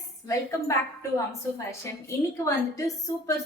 Friends, welcome back to Amsu fashion. இன்னைக்கு வந்துட்டு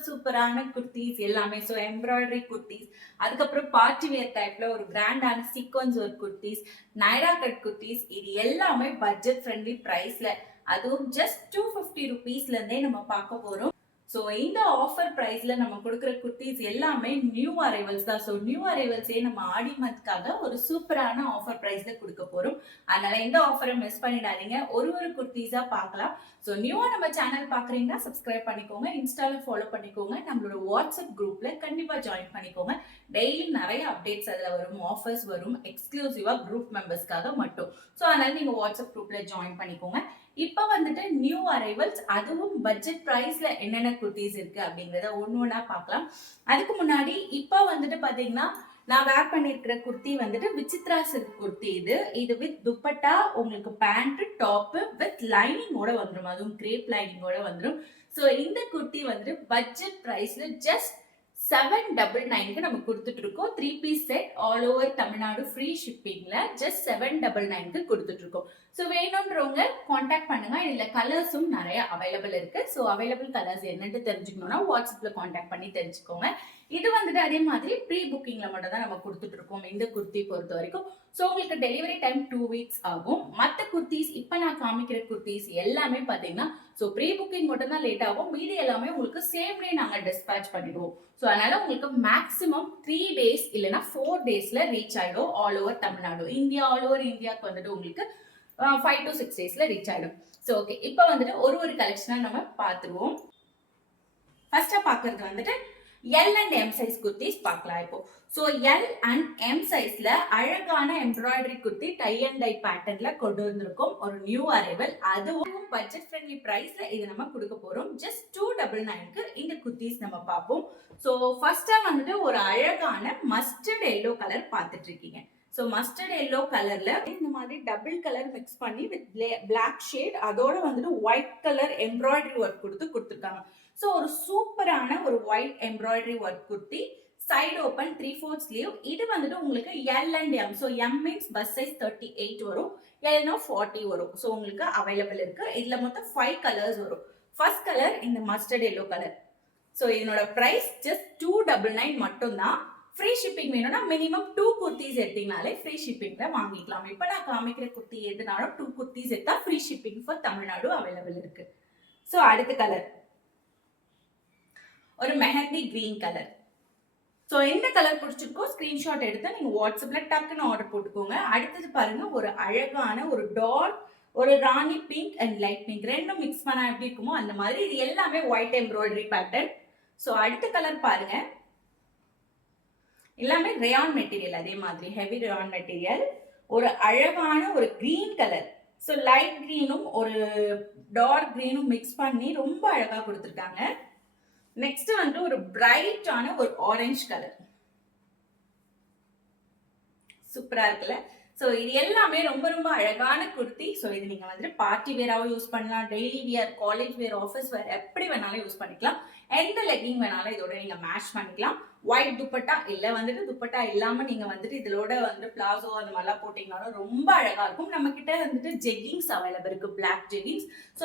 சூப்பரான குர்த்திஸ் எல்லாமே. ஸோ எம்ப்ராய்டரி குர்த்திஸ், அதுக்கப்புறம் பார்ட்டி வேர் டைப்ல ஒரு கிராண்டான சீக்வன்ஸ் ஒரு குர்த்திஸ், நைரா கட் குர்த்திஸ், இது எல்லாமே பட்ஜெட் ஃப்ரெண்ட்லி பிரைஸ்ல, அதுவும் ஜஸ்ட் 250 ருபீஸ்ல இருந்தே நம்ம பார்க்க போறோம். ஸோ இந்த ஆஃபர் ப்ரைஸ்ல நம்ம கொடுக்குற குர்த்திஸ் எல்லாமே நியூ அரைவல்ஸ் தான். ஸோ நியூ அரைவல்ஸே நம்ம ஆடி மந்த்காக ஒரு சூப்பரான ஆஃபர் ப்ரைஸ்ல கொடுக்க போறோம். அதனால இந்த ஆஃபரை மிஸ் பண்ணிடாதீங்க. ஒரு குர்த்திஸா பார்க்கலாம். ஸோ நியூவா நம்ம சேனல் பாக்குறீங்கன்னா சப்ஸ்கிரைப் பண்ணிக்கோங்க, இன்ஸ்டால ஃபாலோ பண்ணிக்கோங்க, நம்மளோட வாட்ஸ்அப் குரூப்ல கண்டிப்பா ஜாயின் பண்ணிக்கோங்க. டெய்லி நிறைய அப்டேட்ஸ் அதுல வரும், ஆஃபர்ஸ் வரும், எக்ஸ்க்ளூசிவா குரூப் மெம்பர்ஸ்க்காக மட்டும். ஸோ அதனால நீங்க வாட்ஸ்அப் குரூப்ல ஜாயின் பண்ணிக்கோங்க. இப்ப வந்துட்டு நியூ அரைவல்ஸ், அதுவும் பட்ஜெட் பிரைஸ்ல என்னென்ன குர்த்திஸ் இருக்கு அப்படிங்கறத ஒண்ணா பார்க்கலாம். அதுக்கு முன்னாடி இப்ப வந்துட்டு பாத்தீங்கன்னா நான் வேர் பண்ணிருக்கிற குர்த்தி வந்துட்டு விசித்ரா சில்க் குர்த்தி. இது வித் துப்பட்டா, உங்களுக்கு பேண்ட் டாப் வித் லைனிங்கோட வந்துடும், அதுவும் கிரேப் லைனிங்கோட வந்துடும். ஸோ இந்த குர்த்தி வந்துட்டு பட்ஜெட் பிரைஸ்ல ஜஸ்ட் 799க்கு நம்ம கொடுத்துட்டு இருக்கோம். 3 piece set, all over Tamil Nadu free ஷிப்பிங்ல ஜஸ்ட் 799க்கு கொடுத்துட்டு இருக்கோம். ஸோ வேணும்ன்றவங்க காண்டாக்ட் பண்ணுங்க. இதுல கலர்ஸும் நிறைய அவைலபிள் இருக்கு. ஸோ அவைலபிள் கலர்ஸ் என்னன்னு தெரிஞ்சுக்கணும்னா வாட்ஸ்அப்ல காண்டாக்ட் பண்ணி தெரிஞ்சுக்கோங்க. இது வந்துட்டு அதே மாதிரி ப்ரீ புக்கிங்ல மட்டும் தான் நம்ம கொடுத்துட்டு இருக்கோம் இந்த குர்த்தி பொறுத்த வரைக்கும். ஸோ உங்களுக்கு டெலிவரி டைம் 2 வீக்ஸ் ஆகும். மற்ற குர்த்திஸ், இப்போ நான் காமிக்கிற குர்த்திஸ் எல்லாமே பார்த்தீங்கன்னா ஸோ ப்ரீ புக்கிங் மட்டும் தான் லேட் ஆகும். மீதி எல்லாமே உங்களுக்கு சேம் டே நாங்கள் டிஸ்பேச் பண்ணிடுவோம். ஸோ அதனால உங்களுக்கு மேக்ஸிமம் 3 டேஸ் இல்லைன்னா 4 டேஸ்ல ரீச் ஆயிடும் all over Tamil Nadu. India, all over இந்தியாவுக்கு வந்துட்டு உங்களுக்கு 5 to 6 டேஸ்ல ரீச் ஆயிடும். ஸோ ஓகே, இப்போ வந்துட்டு ஒரு கலெக்ஷனா நம்ம பார்த்துருவோம். ஃபர்ஸ்டா பார்க்கறது வந்துட்டு L and M size kurtis பார்க்கலாம் இப்போ. ஸோ எல் அண்ட் எம் சைஸ்ல அழகான embroidery kurti tie and dye பேட்டர்ன்ல கொண்டு வந்திருக்கோம். ஒரு நியூ அரைவல், அதுவும் பட்ஜெட் ஃப்ரெண்ட்லி பிரைஸ்ல இது நம்ம கொடுக்க போறோம். ஜஸ்ட் 299க்கு இந்த குர்த்திஸ் நம்ம பார்ப்போம். ஸோ ஃபர்ஸ்டா வந்துட்டு ஒரு அழகான மஸ்டர்ட் எல்லோ கலர் பார்த்துட்டு இருக்கீங்க. ஸோ மஸ்டர்ட் எல்லோ கலர்ல இந்த மாதிரி டபுள் கலர் மிக்ஸ் பண்ணி வித் பிளாக் ஷேட், அதோட வந்துட்டு ஒயிட் கலர் எம்ப்ராய்டரி ஒர்க் கொடுத்துருக்காங்க. ஸோ ஒரு சூப்பரான ஒரு white embroidery work kurti, side open 3/4 sleeve. இது வந்துட்டு உங்களுக்கு L and M. So M means bus size 38 வரும், எல்னா 40 வரும். ஸோ உங்களுக்கு அவைலபிள் இருக்கு. இதுல மொத்தம் 5 கலர்ஸ் வரும். ஃபர்ஸ்ட் கலர் இந்த மஸ்டர்ட் எல்லோ கலர். ஸோ இதனோட பிரைஸ் ஜஸ்ட் 299 மட்டும் தான். ஃப்ரீ ஷிப்பிங் வேணும்னா மினிமம் 2 குர்த்திஸ் எடுத்தீங்கனாலே ஃப்ரீ ஷிப்பிங்ல வாங்கிக்கலாம். இப்போ நான் காமிக்கிற குர்த்தி எதுனாலும் 2 குர்த்திஸ் எடுத்தா free shipping for Tamil Nadu available இருக்கு. ஸோ அடுத்த கலர் ஒரு மெஹந்தி கிரீன் கலர். ஸோ எந்த கலர் பிடிச்சிருக்கோ ஸ்கிரீன்ஷாட் எடுத்து நீங்க வாட்ஸ்அப்ல டக்குன்னு ஆர்டர் போட்டுக்கோங்க. அடுத்தது பாருங்க, ஒரு அழகான ஒரு டார்க் ஒரு ராணி பிங்க் அண்ட் லைட் பிங்க் ரெண்டும் மிக்ஸ் பண்ணா எப்படி இருக்குமோ அந்த மாதிரி. இது எல்லாமே ஒயிட் எம்ப்ராய்டரி பேட்டர்ன். ஸோ அடுத்த கலர் பாருங்க, எல்லாமே ரேயான் மெட்டீரியல், அதே மாதிரி ஹெவி ரேயான் மெட்டீரியல். ஒரு அழகான ஒரு கிரீன் கலர். ஸோ லைட் கிரீனும் ஒரு டார்க் கிரீனும் மிக்ஸ் பண்ணி ரொம்ப அழகா கொடுத்துருக்காங்க. நெக்ஸ்ட் வந்து ஒரு பிரைட்டான ஒரு ஆரஞ்சு கலர், சூப்பரா இருக்குல்ல. ஸோ இது எல்லாமே ரொம்ப அழகான குர்த்தி. ஸோ இது நீங்க வந்துட்டு பார்ட்டி வேராவும் யூஸ் பண்ணலாம், டெய்லி வியர், காலேஜ் வேர், ஆஃபீஸ் வேர், எப்படி வேணாலும் யூஸ் பண்ணிக்கலாம். எந்த லெக்கிங் வேணாலும் இதோட நீங்க மேட்ச் பண்ணிக்கலாம். ஒயிட் துப்பட்டா இல்ல வந்துட்டு துப்பட்டா இல்லாம நீங்க வந்துட்டு இதோட வந்து பிளாசோ அந்த மாதிரிலாம் போட்டீங்கன்னாலும் ரொம்ப அழகா இருக்கும். நம்ம கிட்ட வந்துட்டு ஜெக்கிங்ஸ் அவைலபிள் இருக்கு, பிளாக் ஜெக்கிங்ஸ். ஸோ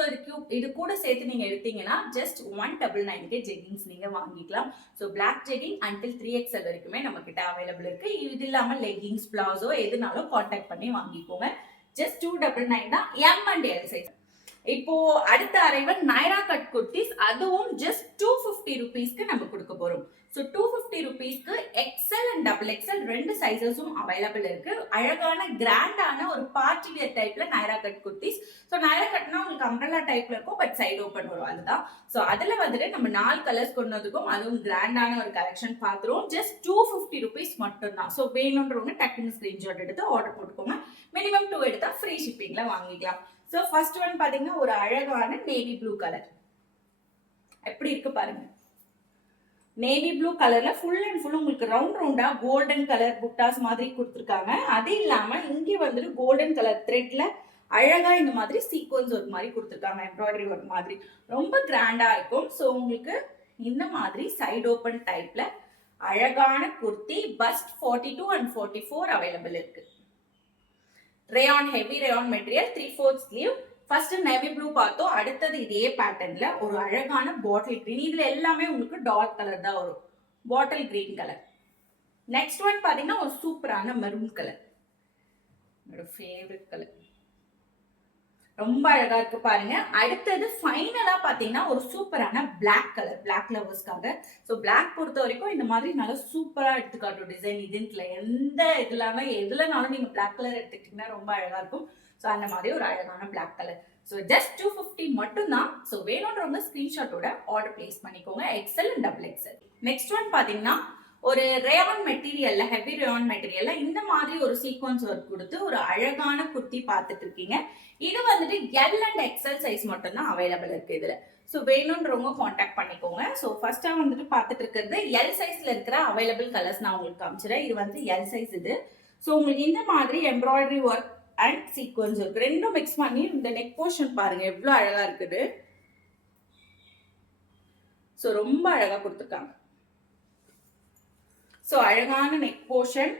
இது கூட சேர்த்து நீங்க எடுத்தீங்கன்னா ஜஸ்ட் 199க்கு ஜெக்கிங்ஸ் நீங்க வாங்கிக்கலாம். ஸோ பிளாக் ஜெக்கிங் அண்டில் 3XL வரைக்குமே நம்ம கிட்ட அவைலபிள் இருக்கு. இது இல்லாம லெக்கிங்ஸ், பிளாசோ எதுனாலும் கான்டாக்ட் பண்ணி வாங்கிக்கோங்க. ஜஸ்ட் 299 தான், எம் அண்ட் எல் சைஸ். இப்போ அடுத்த அரைவல் நைரா கட் குர்த்திஸ், அதுவும் ஜஸ்ட் 250 ருபீஸ்க்கு நம்ம கொடுக்க போறோம். ஸோ 250 ருபீஸ்க்கு XL அண்ட் XXL ரெண்டு சைஸஸும் அவைலபிள் இருக்கு. அழகான கிராண்டான ஒரு பார்ட்டி வேர் டைப்ல நைரா கட் குர்த்திஸ். ஸோ நைரா கட்னா உங்களுக்கு அம்ப்ரெல்லா டைப்ல இருக்கும், பட் சைடு ஓப்பன் வரும், அதுதான். ஸோ அதுல வந்துட்டு நம்ம 4 கலர்ஸ் கொண்டு வந்திருக்கோம். அதுவும் கிராண்டான ஒரு கலெக்ஷன் பார்த்துருவோம். ஜஸ்ட் 250 ருபீஸ் மட்டும் தான். ஸோ வேணுன்றவங்க டக்குன்னு ஸ்கிரீன்ஷாட் எடுத்து ஆர்டர் போட்டுக்கோங்க. மினிமம் 2 எடுத்தா ஃப்ரீ ஷிப்பிங்ல வாங்கிக்கலாம். ஸோ ஃபர்ஸ்ட் ஒன் பாத்தீங்கன்னா ஒரு அழகான நேவி ப்ளூ கலர், எப்படி இருக்கு பாருங்க. நேவி ப்ளூ கலர்ல ஃபுல் அண்ட் ஃபுல் உங்களுக்கு ரவுண்டா கோல்டன் கலர் புட்டாஸ் மாதிரி கொடுத்துருக்காங்க. அது இல்லாம இங்கே வந்துட்டு கோல்டன் கலர் த்ரெட்ல அழகா இந்த மாதிரி சீக்வன்ஸ் ஒர்க் மாதிரி கொடுத்துருக்காங்க, எம்ப்ராய்டரி ஒர்க் மாதிரி ரொம்ப கிராண்டா இருக்கும். ஸோ உங்களுக்கு இந்த மாதிரி சைடு ஓப்பன் டைப்ல அழகான குர்த்தி, பஸ்ட் 42 and 44 அவைலபிள் இருக்கு. Rayon, heavy rayon material, 3/4 sleeve, first navy blue பார்த்தோம், அடுத்தது இதே பேட்டர்ன்ல ஒரு அழகான பாட்டில் கிரீன். இதுல எல்லாமே உங்களுக்கு டார்க் கலர் தான் வரும், bottle green colour. Next one பாத்தீங்கன்னா ஒரு சூப்பரான மெரூன் கலர், என்னோட ஃபேவரட் கலர், ரொம்ப அழகா இருக்கு பாருங்க. அடுத்தது ஃபைனலா பாத்தீங்கன்னா ஒரு சூப்பரான பிளாக் கலர், பிளாக் லவர்ஸ்க்காக. ஸோ பிளாக் பொறுத்த வரைக்கும் இந்த மாதிரி நல்லா சூப்பரா எடுத்துக்காட்டும் டிசைன். இதுல எந்த எதுலனாலும் நீங்க பிளாக் கலர் எடுத்துக்கிட்டீங்கன்னா ரொம்ப அழகா இருக்கும். ஸோ அந்த மாதிரி ஒரு அழகான பிளாக் கலர். ஸோ ஜஸ்ட் 250 மட்டும் தான். ஸோ வேணும்ன்றவங்க ஸ்கிரீன்ஷாட்டோட ஆர்டர் பிளேஸ் பண்ணிக்கோங்க, XL and double XL. Next one பாத்தீங்கன்னா ஒரு ரேயான் மெட்டீரியல்ல, ஹெவி ரேயான் மெட்டீரியல்ல இந்த மாதிரி ஒரு சீக்வன்ஸ் ஒர்க் கொடுத்து ஒரு அழகான குர்த்தி பார்த்துட்டு இருக்கீங்க. இது வந்துட்டு எல் அண்ட் எக்ஸல் சைஸ் மட்டும் தான் அவைலபிள் இருக்கு இதுல. ஸோ வேணும்ன்றவங்க காண்டாக்ட் பண்ணிக்கோங்க. ஸோ ஃபர்ஸ்டா வந்துட்டு பார்த்துட்டு இருக்கிறது எல் சைஸ்ல இருக்கிற அவைலபிள் கலர்ஸ் நான் உங்களுக்கு காமிச்சிடறேன். இது வந்து எல் சைஸ் இது. ஸோ உங்களுக்கு இந்த மாதிரி embroidery work and sequence work ரெண்டும் மிக்ஸ் பண்ணி இந்த நெக் போர்ஷன் பாருங்க எவ்வளவு அழகா இருக்குது. ஸோ ரொம்ப அழகா கொடுத்துருக்காங்க. ஸோ அழகான நெக் போர்ஷன்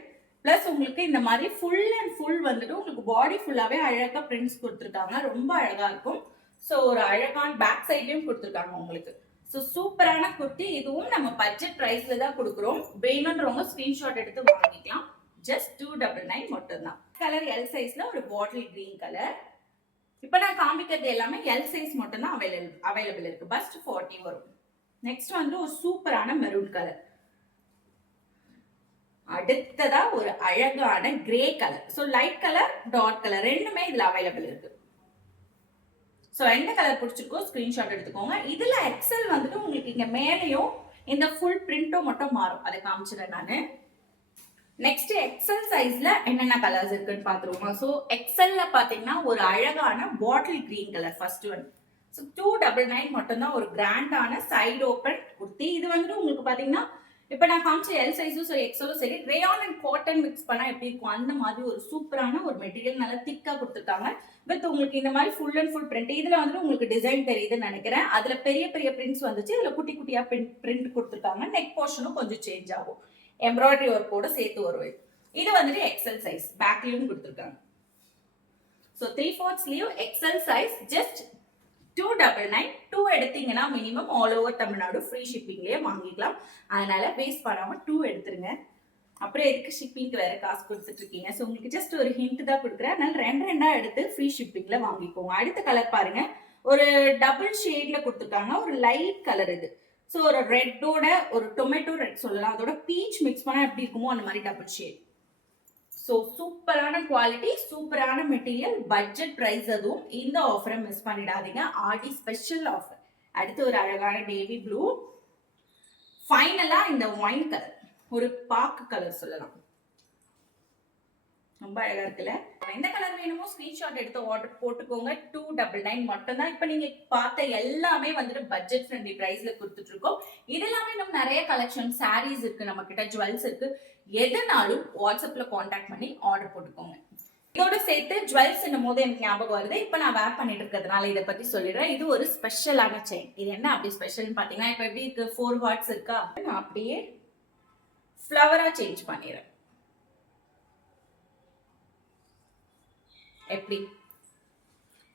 பிளஸ் உங்களுக்கு இந்த மாதிரி ஃபுல் அண்ட் ஃபுல் வந்துட்டு உங்களுக்கு பாடி ஃபுல்லாவே அழகா பிரிண்ட்ஸ் கொடுத்துருக்காங்க, ரொம்ப அழகா இருக்கும். ஸோ ஒரு அழகான பேக் சைட்லயும் கொடுத்துருக்காங்க உங்களுக்கு. ஸோ சூப்பரான குர்த்தி. இதுவும் நம்ம பட்ஜெட் பிரைஸ்ல தான் கொடுக்குறோம். வேணும்ன்றவங்க ஸ்கிரீன்ஷாட் எடுத்து வாங்கிக்கலாம். ஜஸ்ட் 299 மட்டும் தான். கலர் எல் சைஸ்ல ஒரு பாட்டில் கிரீன் கலர். இப்போ நான் காமிக்கிறது எல்லாமே எல் சைஸ் மட்டும் தான் அவைலபிள் இருக்கு. பஸ்ட் 40 வரும். நெக்ஸ்ட் வந்து ஒரு சூப்பரான மெரூன் கலர். அடுத்ததா ஒரு அழகான grey colour. So light colour dark colour ரெண்டுமே இதுல அவைலபிள் இருக்கு. ஸோ எந்த கலர் பிடிச்சிருக்கோ ஸ்கிரீன்ஷாட் எடுத்துக்கோங்க. இதுல எக்ஸல் வந்துட்டு உங்களுக்கு இங்க மேலேயும் இந்த ஃபுல் பிரிண்டும் மட்டும் மாறும், அதை காமிச்சிடுறேன் நானு. நெக்ஸ்ட் எக்ஸல் சைஸ்ல என்னென்ன கலர்ஸ் இருக்குன்னு பாத்துருவோம். ஸோ எக்ஸல்ல பாத்தீங்கன்னா ஒரு அழகான பாட்டில் green colour first one. So 299 மட்டும் தான் ஒரு கிராண்டான சைடு ஓப்பன் குர்த்தி. இது வந்துட்டு உங்களுக்கு பாத்தீங்கன்னா இப்போ நான் காமிச்ச எல் சைஸும் சரி எக்ஸலும் சரி ரேயான் அண்ட் காட்டன் மிக்ஸ் பண்ணா எப்படி இருக்கும் அந்த மாதிரி ஒரு சூப்பரான ஒரு மெட்டீரியல் நல்லா திக்கா கொடுத்துருக்காங்க. வித் உங்களுக்கு இந்த மாதிரி ஃபுல் அண்ட் ஃபுல் பிரிண்ட். இதுல வந்துட்டு உங்களுக்கு டிசைன் தெரியுதுன்னு நினைக்கிறேன். அதுல பெரிய பெரிய பிரிண்ட்ஸ் வந்துச்சு, இதுல குட்டி குட்டியா பிரிண்ட் கொடுத்துருக்காங்க. நெக் போர்ஷனும் கொஞ்சம் சேஞ்ச் ஆகும், எம்ப்ராய்டரி ஒர்க்கோட சேர்த்து வருவேன். இது வந்துட்டு எக்ஸல் சைஸ், பேக்லயும் கொடுத்துருக்காங்க. So 3/4 sleeve XL size just 299. 2 எடுத்தீங்கன்னா minimum all over Tamil Nadu free ஷிப்பிங்லேயே வாங்கிக்கலாம். அதனால வேஸ்ட் பண்ணாம 2 எடுத்துருங்க. அப்புறம் எதுக்கு ஷிப்பிங்க்கு வேற காசு கொடுத்துட்டு இருக்கீங்க. ஸோ உங்களுக்கு ஜஸ்ட் ஒரு ஹிண்ட் தான் கொடுக்குறேன். அதனால ரெண்டா எடுத்து ஃப்ரீ ஷிப்பிங்ல வாங்கிக்கோங்க. அடுத்த கலர் பாருங்க, ஒரு டபுள் ஷேட்ல கொடுத்துருக்காங்க, ஒரு லைட் கலர் இது. ஸோ ஒரு ரெட்டோட ஒரு டொமேட்டோ ரெட் சொல்லலாம், அதோட பீச் மிக்ஸ் பண்ணா எப்படி இருக்குமோ அந்த மாதிரி டபுள் ஷேட். ஸோ சூப்பரான குவாலிட்டி, சூப்பரான மெட்டீரியல், பட்ஜெட் பிரைஸ். அதுவும் இந்த ஆஃபரை மிஸ் பண்ணிடாதீங்க, ஆடி ஸ்பெஷல் ஆஃபர். அடுத்து ஒரு அழகான நேவி ப்ளூ. ஃபைனலா இந்த ஒயின் கலர், ஒரு பாக்கு கலர் சொல்லலாம், ரொம்ப அழகா இருக்குல்ல. எந்த கலர் வேணுமோ ஸ்கிரீன்ஷாட் எடுத்து ஆர்டர் போட்டுக்கோங்க. 299 மட்டும் தான். இப்ப நீங்க பார்த்த எல்லாமே வந்துட்டு பட்ஜெட் ஃப்ரெண்ட்லி பிரைஸ்ல கொடுத்துட்டு இருக்கோம். இது எல்லாமே நம்ம நிறைய கலெக்ஷன் சாரீஸ் இருக்கு, நம்ம கிட்ட ஜுவல்ஸ் இருக்கு. எதுனாலும் வாட்ஸ்அப்ல கான்டாக்ட் பண்ணி ஆர்டர் போட்டுக்கோங்க. இதோட சேர்த்து ஜுவல்ஸ் என்னும் போது எனக்கு ஞாபகம் வருது. இப்ப நான் வேர் பண்ணிட்டு இருக்கிறதுனால இதை பத்தி சொல்லிடுறேன். இது ஒரு ஸ்பெஷலான செயின். இது என்ன அப்படி ஸ்பெஷல்னு பாத்தீங்கன்னா, இப்ப எப்படி இருக்கு 4 ஹார்ட்ஸ் இருக்கா, நான் அப்படியே ஃப்ளவரா சேஞ்ச் பண்ணிடுறேன். எப்படி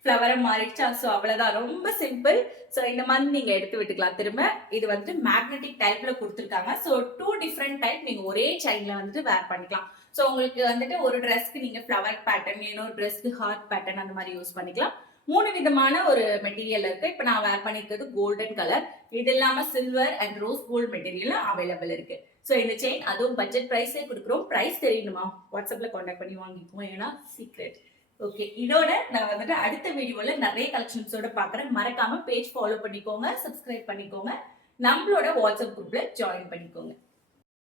ஃப்ளவரை மாறிடுச்சா? ஸோ அவ்வளவுதான், ரொம்ப சிம்பிள். ஸோ இந்த மாதிரி நீங்க எடுத்து விட்டுக்கலாம் திரும்ப. இது வந்துட்டு மேக்னெட்டிக் டைப்ல கொடுத்துருக்காங்க. ஸோ 2 டிஃப்ரெண்ட் டைப் நீங்க ஒரே செயின்ல வந்துட்டு வேர் பண்ணிக்கலாம். ஸோ உங்களுக்கு வந்துட்டு ஒரு ட்ரெஸ்க்கு நீங்க ஃப்ளவர் பேட்டர்ன், இன்னொரு ட்ரெஸ்க்கு ஹார்ட் பேட்டர்ன் அந்த மாதிரி யூஸ் பண்ணிக்கலாம். 3 விதமான ஒரு மெட்டீரியல் இருக்கு. இப்போ நான் வேர் பண்ணிருக்கிறது கோல்டன் கலர். இது இல்லாம silver and rose gold material available இருக்கு. ஸோ இந்த செயின் அதுவும் பட்ஜெட் பிரைஸே கொடுக்குறோம். பிரைஸ் தெரியணுமா? வாட்ஸ்அப்ல கான்டாக்ட் பண்ணி வாங்கிக்குவோம், ஏன்னா சீக்ரெட். ஓகே, இதோட நான் வந்துட்டு அடுத்த வீடியோல நிறைய கலெக்ஷன்ஸோட பாக்குறேன். மறக்காம பேஜ் ஃபாலோ பண்ணிக்கோங்க, சப்ஸ்கிரைப் பண்ணிக்கோங்க, நம்மளோட வாட்ஸ்அப் குரூப்ல ஜாயின் பண்ணிக்கோங்க.